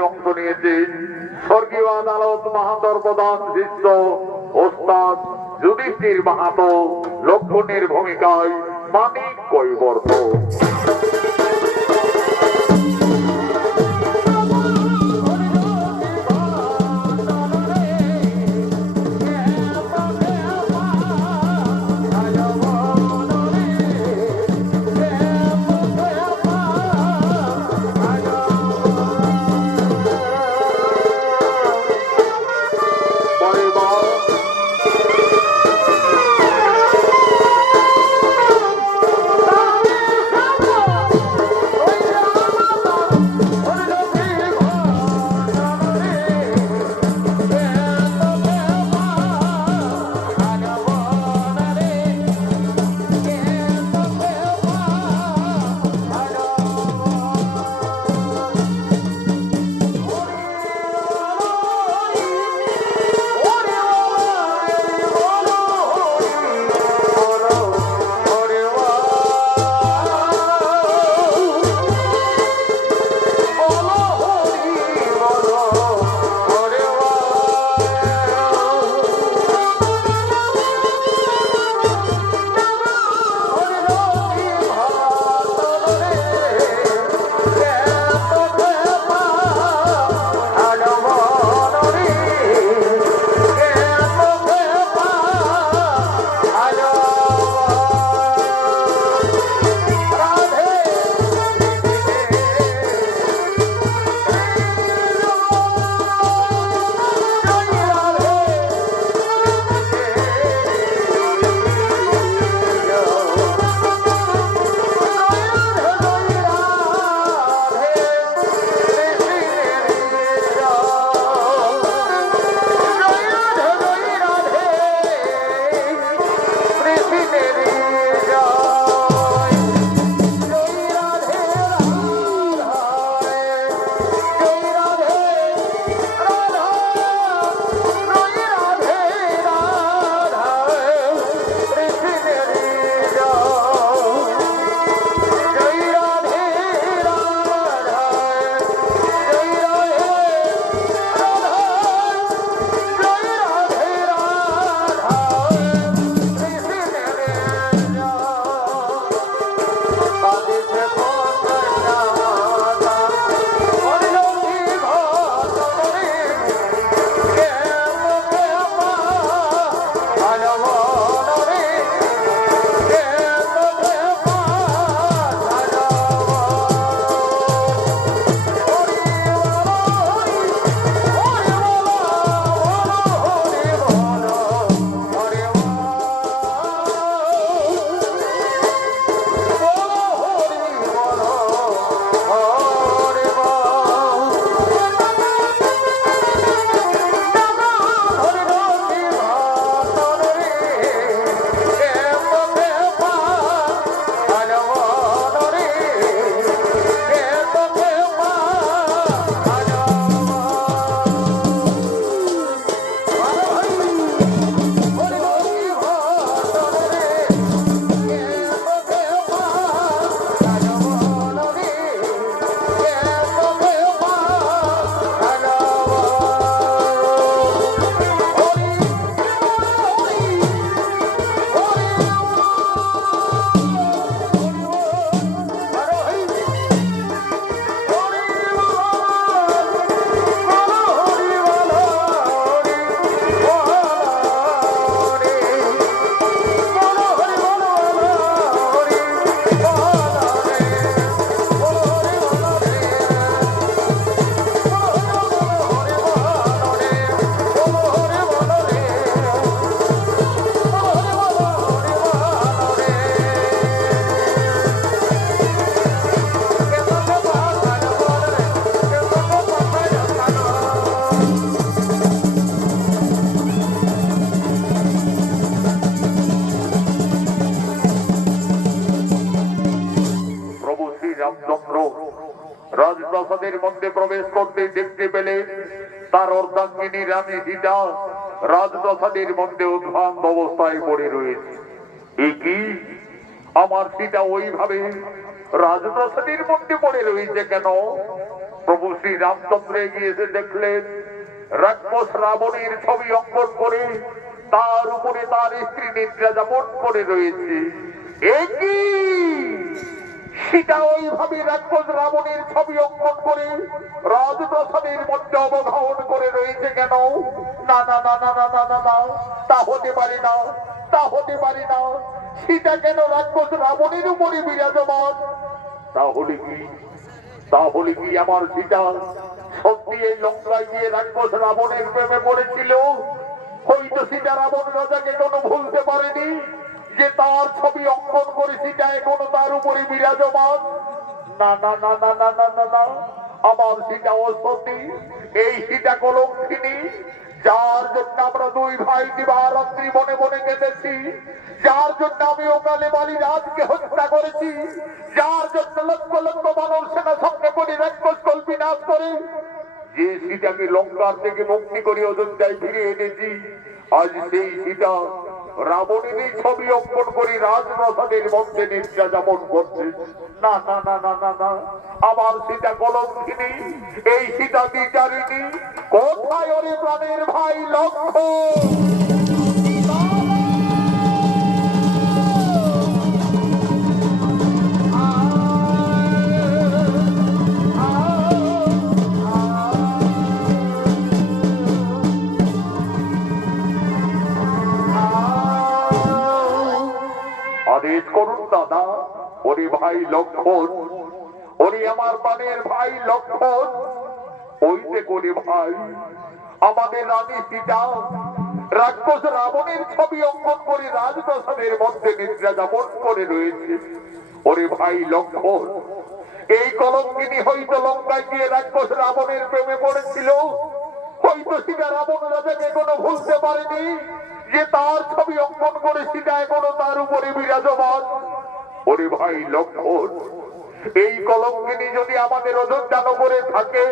অংশ নিয়েছে স্বর্গীয় আদালত মাহাতর প্রধান শিষ্য ওস্তাদ যুধিষ্ঠির মাহাতো লক্ষণের ভূমিকায় মানিক কৈবর্ত। রাজপ্রাসাদের মধ্যে প্রবেশ করতে দেখতে পেলে তার অর্ধাঙ্গিনী রানী সীতা রাজপ্রাসাদের মধ্যে উদ্ভ্রান্ত অবস্থায় পড়ে রয়েছে। এ কি? আমার সীতা ওইভাবে রাজপ্রাসাদের মধ্যে পড়ে রয়েছে কেন? প্রভু শ্রী রামচন্দ্র এগিয়ে এসে দেখলেন, রাক্ষস রাবণের ছবি অঙ্কন করে তার উপরে তার স্ত্রী নিদ্রা যাপন করে রয়েছে। একই সীতা ওইভাবে রাক্ষস রাবণের ছবি অঙ্কন করে, রাজপ্রসাদের মধ্যে অবধারণ করে রয়েছে কেন? না না না না না না না না, তা হতে পারে না, তা হতে পারে না। সীতা কেন রাক্ষস রাবণের উপরে বিরাজমান? তাহলে কি? তাহলে কি আমার সীতা সত্যি এই লঙ্কায় গিয়ে রাক্ষস রাবণের প্রেমে পড়েছিল? হয়তো সীতা রাবণ রাজাকে কোনো ভুলতে পারেনি? যে তার ছবি অঙ্কন করে সীতা এখনও তার উপরে বিরাজমান। না না না না না না না না। আমার সীতা অসতী এই সীতা কলঙ্কিনী, যার জন্য আমরা দুই ভাই দিবারাত্রি মনে মনে কেঁদেছি, যার জন্য আমি ওকালে বালি রাজকে হত্যা করেছি, যার জন্য লক্ষ লক্ষ মানব সেনা সঙ্গে করি রাক্ষস কল্পিনাশ করে। যে সীতাকে লঙ্কার থেকে মুক্তি করে অযোধ্যায় ফিরে এনেছি, আজ সেই সীতা রাবণের ছবি অঙ্কন করি, রাজপ্রাসাদের মধ্যে নির্যাতন করছে। না না না না না না, আমার সীতা কলঙ্কিনী, এই সীতা বিচারিণী, কোথায় ওরে প্রাণের ভাই লক্ষ্য? ওরে ভাই, লক্ষণ। ওরে আমার প্রাণের ভাই, লক্ষণ। ওই যে করে ভাই, আমাদের রানী সীতা রাক্ষস রাবণের ছবি অঙ্কন করে রাজপ্রাসাদের মধ্যে নিদ্রা যাপন করে রয়েছে। ওরে ভাই, লক্ষণ, এই কলঙ্কিনী হয়তো লঙ্কায় গিয়ে রাক্ষস রাবণের প্রেমে পড়েছিল। হয়তো সীতা রাবণ রাজাকে কোনো ভুলতে পারেনি যে তার ছবি অঙ্কন করে সীতা এখনও তার উপরে বিরাজমান। ওরে ভাই, লক্ষণ। এই কলঙ্কিনী যদি আমাদের অযোধ্যা নগরে থাকে,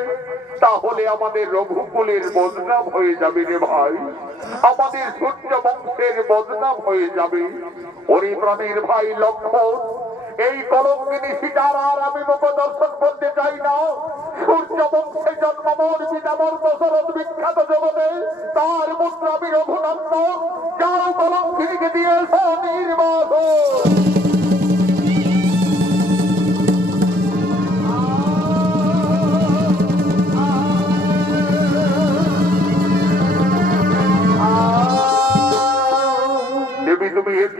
তাহলে আমাদের রঘুকুলের বদনাম হয়ে যাবে রে ভাই। আমাদের সূর্য বংশের বদনাম হয়ে যাবে। ওরে প্রাণের ভাই, লক্ষণ, এই কলঙ্কিনী সীতার আর আমি মুখ দর্শন করতে চাই না। সূর্য বংশে জন্মমোর পিতামর দশরথ বিখ্যাত জগতে, তার পুত্র আমি রঘুনন্দন যার কলঙ্কিনীকে দিয়েছ নির্বাচন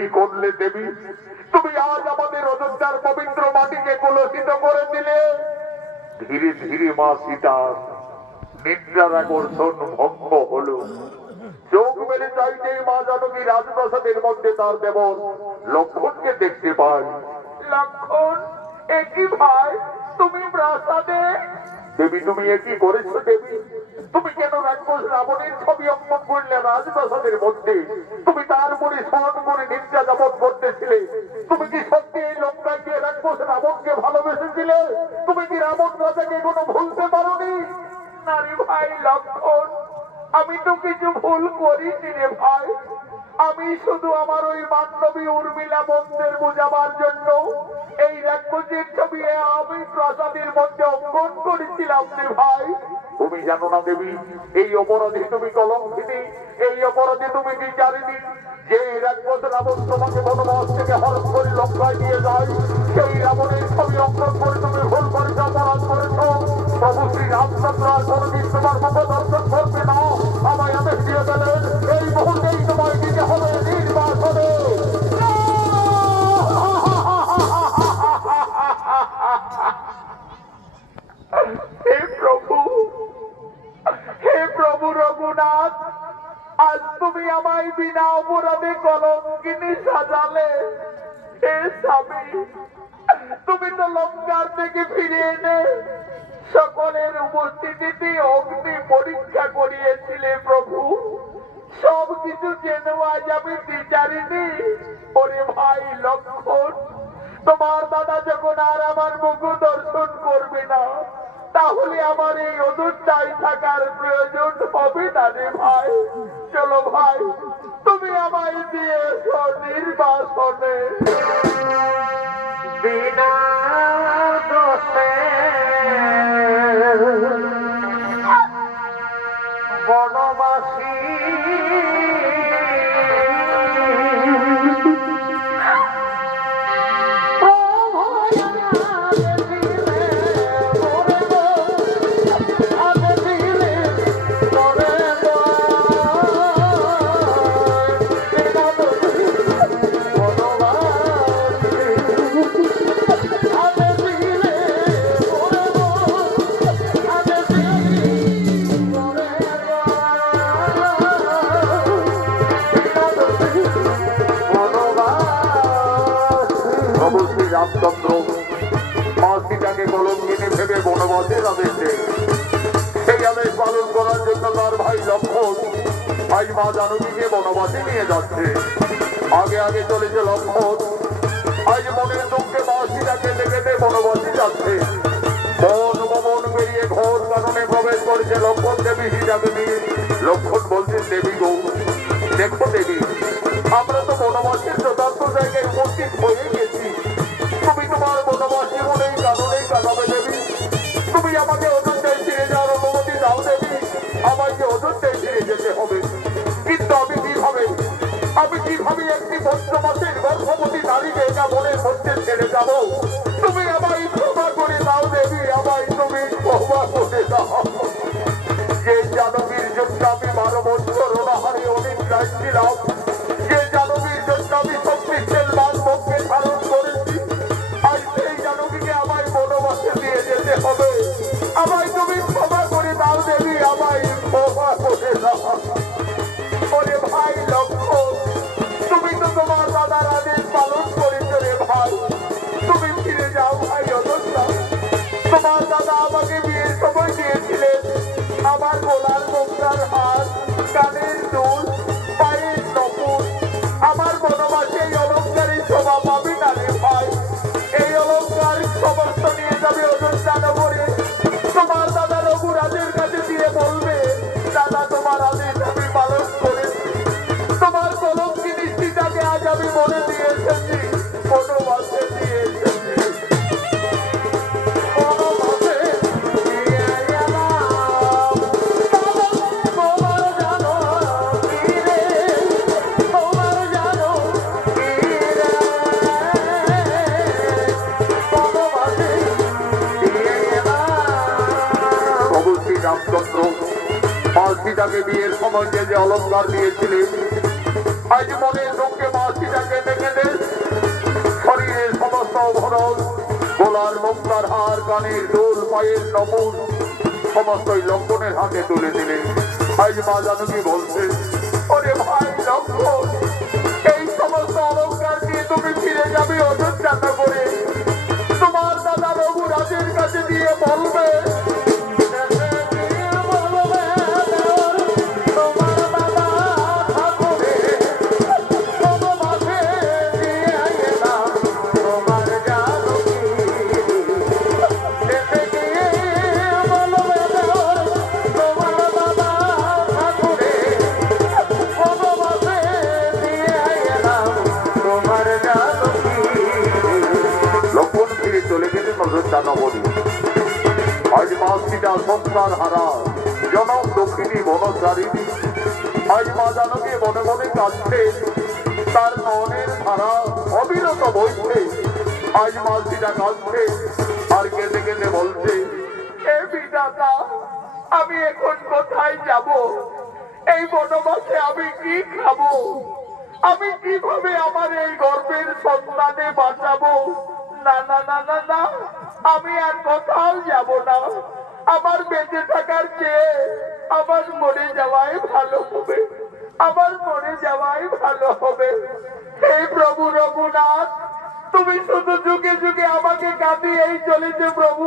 করলে দেবী, তুমি আজ আমাদের অযোধ্যার পবিত্র মাটিকে কলসিত করে দিলে। ধীরে ধীরে মা সীতা নিদ্রার আকর্ষণ ভঙ্গ হলো। চোখ মেলে চাইতে মা জানকী রাজপ্রাসাদের মধ্যে তার দেবর লক্ষণকে দেখতে পাই লক্ষণ? একই ভাই? তুমি প্রাসাদে? দেবী, তুমি একই করেছ দেবী? তুমি কেন রাক্ষস রাবণের ছবি অঙ্কন করলে রাজপ্রাসাদের মধ্যে? তুমি তার উপরে স্মরণ করে নিদ্রা যাপন করতেছিলে। তুমি কি সত্যি এই লঙ্কায় গিয়ে রাক্ষস রাবণকে ভালোবেসেছিলে? তুমি কি রাবণ রাজাকে কোনো ভুলতে পারোনি? নারী ভাই, লক্ষণ, আমি তো কিছু ভুল করিনি রে ভাই। আমি শুধু আমার ওই বান্ধবী উর্মিলা মন্দির বুঝাবার জন্য এই রাক্ষসের ছবি আমি প্রাসাদের মধ্যে অঙ্কন করেছিলাম রে ভাই। তুমি জানো না দেবী, এই অপরাধী তুমি কলঙ্কিনী, এই অপরাধী তুমি কি জানিনি যে রাক্ষস রাবণ তোমাকে বনবাস থেকে হরণ করে লঙ্কায় নিয়ে যায়, সেই রাবণের ছবি অঙ্কন করে তুমি ভুল করেছ অপরাধ করেছ। প্রভু শ্রী রামচন্দ্র আর তোমার মুখ দর্শন করবে না। কলঙ্কিনী সাজালে। হে স্বামী, তুমি তো লঙ্কার থেকে ফিরে এনে সকলের উপস্থিতিতে অগ্নি পরীক্ষা করিয়েছিলে প্রভু। সব কিছু জেনে আজ আমি বিচারিনি ওরে ভাই লক্ষণ, তোমার দাদা যখন আর আমার মুখ অযোধ্যায় থাকার প্রয়োজন হবে না রে ভাই। চলো ভাই, তুমি আমায় দিয়ে নির্বাসনে। বিনা দোষে আজ মা জানকীকে বনবাসে নিয়ে যাচ্ছে। আগে আগে চলেছে লক্ষণ আজ মনের দুঃখে মা সীতাকে লেগেতে বনবাসী যাচ্ছে। মন মমন বেরিয়ে ঘোর কাননে প্রবেশ করেছে লক্ষণ দেবী নিয়ে লক্ষণ বলছেন দেবী গৌ, দেখো দেবী, আমরা তো বনবাসীর যথার্থ জায়গায় উপস্থিত হয়ে গেছি। তুমি তোমার বনবাসী মনেই কারণেই কাটাবে দেবী। তুমি আমাকে অযোধ্যায় ফিরে যাওয়ার অনুমতি দাও দেবী। যেতে হবে। কিন্তু আমি কীভাবে আমি কীভাবে একটি পঞ্চ মাসের গর্ভবতী নারীকে এটা মনের মধ্যে ছেড়ে যাব? তুমি আমায় বিয়ের যে অলঙ্কার দিয়েছিলেন, আজ মনে দুঃখে মা দেখে দেন শরীরের সমস্ত ভরণ গোলার মুক্তার হার, কানের দোল, পায়ের নমুন, সমস্তই লক্ষণের হাতে তুলে দিলে আজ মা জানুকি বলছে সন্তান হারা জনম দক্ষিণী বনচারিণী আজ মা জানকী মনে মনে কাঁদছে। তার মনের ধারা অবিরত বইছে আজ মা সীতা কাঁদছে, আর কেঁদে কেঁদে বলছে, এ বিধাতা, আমি এখন কোথায় যাব? এই বনবাসে আমি কি খাব? আমি কীভাবে আমার এই গর্বের সন্তানে বাঁচাবো? না না না না না, আমি আর কোথাও যাব না। আমার বেঁচে থাকার চেয়ে আমার মরে যাওয়াই ভালো হবে। আমার মরে যাওয়াই ভালো হবে। হে প্রভু রঘুনাথ, তুমি শুধু যুগে যুগে আমাকে কাঁদিয়েই চলেছে প্রভু।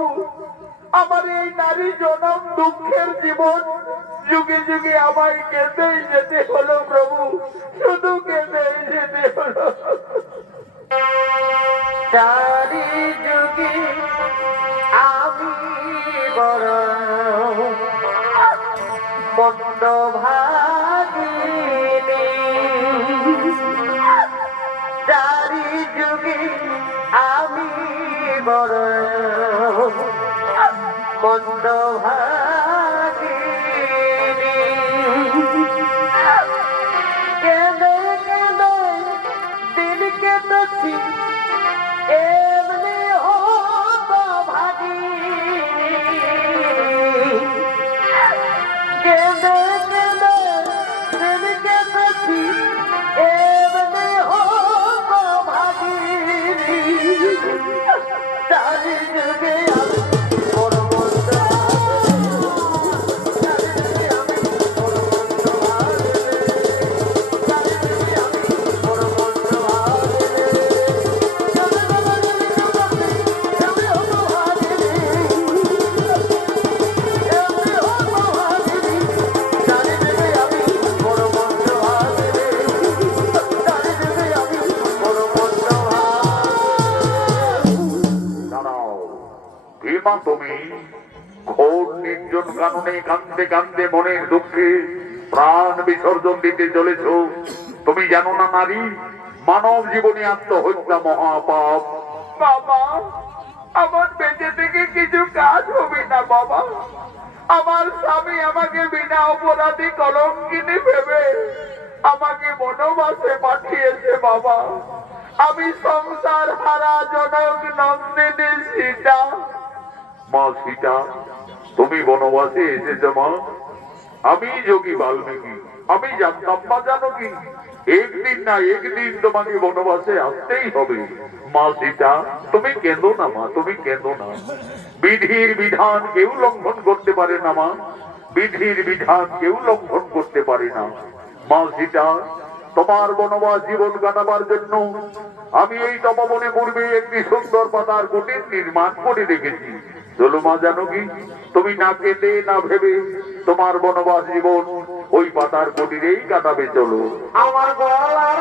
আমার এই নারী জনম দুঃখের জীবন, যুগে যুগে আমায় কেঁদেই যেতে হলো প্রভু। শুধু কেঁদেই যেতে হলো। মন্দ ভাগিনী। চারি যুগে আমি বড়। মন্দ ভাগিনী তুমি। ঘোর নির্জন কাননে কান্দে কান্দে মনের দুঃখে প্রাণ বিসর্জন দিতে চলেছ? তুমি জানো না নারী, মানব জীবনে আত্মহত্যা মহাপাপ। বাবা, আমার বেঁচে থেকে কিছু কাজ হবে না, বাবা। আমার স্বামী আমাকে বিনা অপরাধী ভেবে আমাকে বনবাসে পাঠিয়েছে, বাবা। আমি সংসার হারা জনক নন্দিনী সীতা। মা সীতা, তুমি বনবাসে এসেছ মা। আমি যোগী বাল্মীকি, আমি জানতাম না জানো কি একদিন না একদিন তোমাকে বনবাসে আসতেই হবে। মা সীতা, তুমি কেঁদো না মা, তুমি কেঁদো না। বিধির বিধান কেউ লঙ্ঘন করতে পারে না মা। বিধির বিধান কেউ লঙ্ঘন করতে পারে না। মা সীতা, তোমার বনবাস জীবন কাটাবার জন্য আমি এই তপবনে পূর্বে একটি সুন্দর পাতার কুটির নির্মাণ করে রেখেছি। চলো মা জানো কি? তুমি না কেটে না ভেবে তোমার বনবাস জীবন ওই পাতার কুটিরেই কাটাবে চলো। আমার গলার